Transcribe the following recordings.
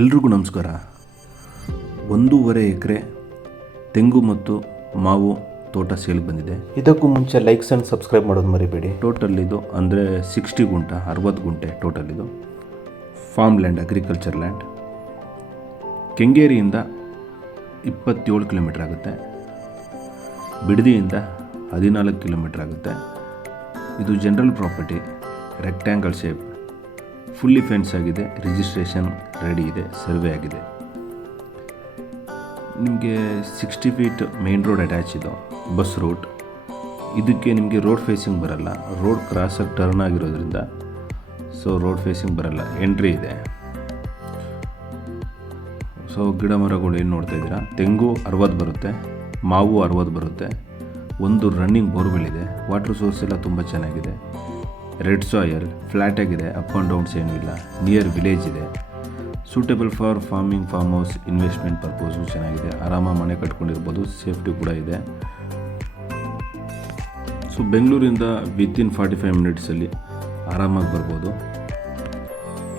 ಎಲ್ರಿಗೂ ನಮಸ್ಕಾರ. 1.5 ಎಕರೆ ತೆಂಗು ಮತ್ತು ಮಾವು ತೋಟ ಸೇಲ್ಗೆ ಬಂದಿದೆ. ಇದಕ್ಕೂ ಮುಂಚೆ ಲೈಕ್ಸ್ ಆ್ಯಂಡ್ ಸಬ್ಸ್ಕ್ರೈಬ್ ಮಾಡೋದು ಮರಿಬೇಡಿ. ಟೋಟಲ್ ಇದು ಅಂದರೆ 60 ಗುಂಟ 60 ಗುಂಟೆ ಟೋಟಲ್ ಇದು ಫಾರ್ಮ್ ಲ್ಯಾಂಡ್, ಅಗ್ರಿಕಲ್ಚರ್ ಲ್ಯಾಂಡ್. ಕೆಂಗೇರಿಯಿಂದ 27 ಕಿಲೋಮೀಟ್ರ್ ಆಗುತ್ತೆ, ಬಿಡದಿಯಿಂದ 14 ಕಿಲೋಮೀಟ್ರ್ ಆಗುತ್ತೆ. ಇದು general property, rectangle shape, fully fence ಆಗಿದೆ, ರಿಜಿಸ್ಟ್ರೇಷನ್ ರೆಡಿ ಇದೆ, ಸರ್ವೆ ಆಗಿದೆ. ನಿಮಗೆ 60 ಫೀಟ್ ಮೇನ್ ರೋಡ್ ಅಟ್ಯಾಚ್ ಇದು, ಬಸ್ ರೂಟ್. ಇದಕ್ಕೆ ನಿಮಗೆ ರೋಡ್ ಫೇಸಿಂಗ್ ಬರಲ್ಲ, ರೋಡ್ ಕ್ರಾಸಾಗಿ ಟರ್ನ್ ಆಗಿರೋದ್ರಿಂದ ರೋಡ್ ಫೇಸಿಂಗ್ ಬರಲ್ಲ, ಎಂಟ್ರಿ ಇದೆ. ಗಿಡ ಮರಗಳು ಏನು ನೋಡ್ತಾ ಇದ್ದೀರಾ, ತೆಂಗು 60 ಬರುತ್ತೆ, ಮಾವು 60 ಬರುತ್ತೆ. ಒಂದು ರನ್ನಿಂಗ್ ಬೋರ್ವೆಲ್ ಇದೆ, ವಾಟರ್ ಸೋರ್ಸ್ ಎಲ್ಲ ತುಂಬ ಚೆನ್ನಾಗಿದೆ. ರೆಡ್ ಸಾಯಲ್, ಫ್ಲ್ಯಾಟ್ ಆಗಿದೆ, ಅಪ್ ಆ್ಯಂಡ್ ಡೌನ್ಸ್ ಏನೂ ಇಲ್ಲ. ನಿಯರ್ ವಿಲೇಜ್ ಇದೆ, suitable for farming, farm house, investment purpose ಚೆನ್ನಾಗಿದೆ. ಆರಾಮಾಗಿ ಮನೆ ಕಟ್ಕೊಂಡಿರ್ಬೋದು, ಸೇಫ್ಟಿ ಕೂಡ ಇದೆ. ಬೆಂಗಳೂರಿಂದ ವಿತಿನ್ 45 ಮಿನಿಟ್ಸಲ್ಲಿ ಆರಾಮಾಗಿ ಬರ್ಬೋದು.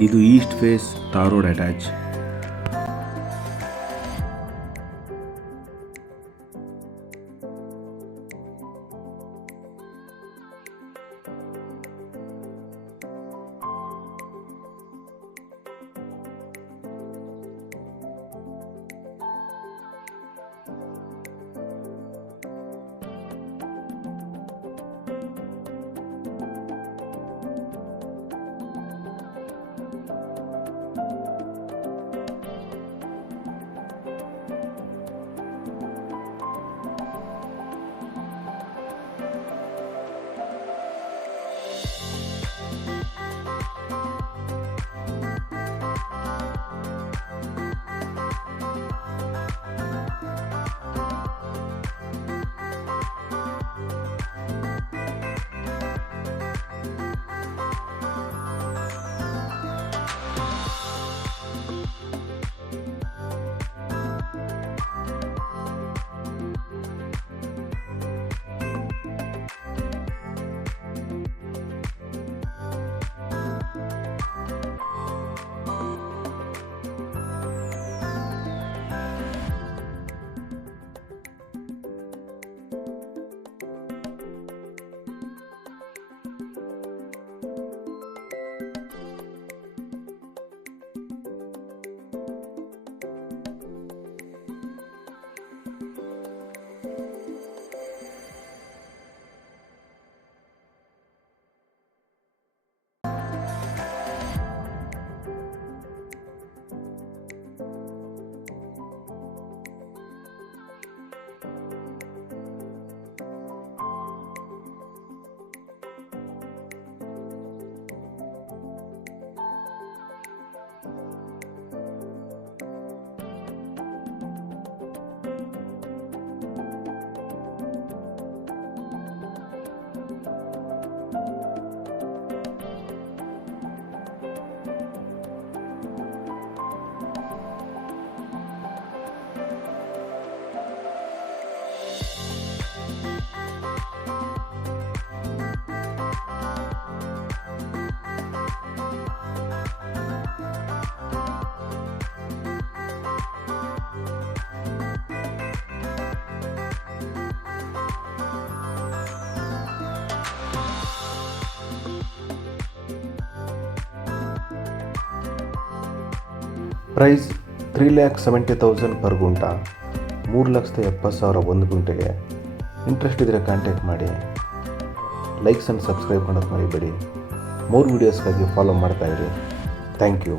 ಇದು east face tar road attach. Price 3,70,000 per gunta, 3,70,000 ಒಂದು ಗುಂಟೆಗೆ. ಇಂಟ್ರೆಸ್ಟ್ ಇದ್ದರೆ ಕಾಂಟ್ಯಾಕ್ಟ್ ಮಾಡಿ. ಲೈಕ್ಸ್ ಆ್ಯಂಡ್ ಸಬ್ಸ್ಕ್ರೈಬ್ ಮಾಡೋದು ಮರಿಬೇಡಿ. ಮೋರ್ ವೀಡಿಯೋಸ್ಗಾಗಿ ಫಾಲೋ ಮಾಡ್ತಾಯಿರಿ. Thank you.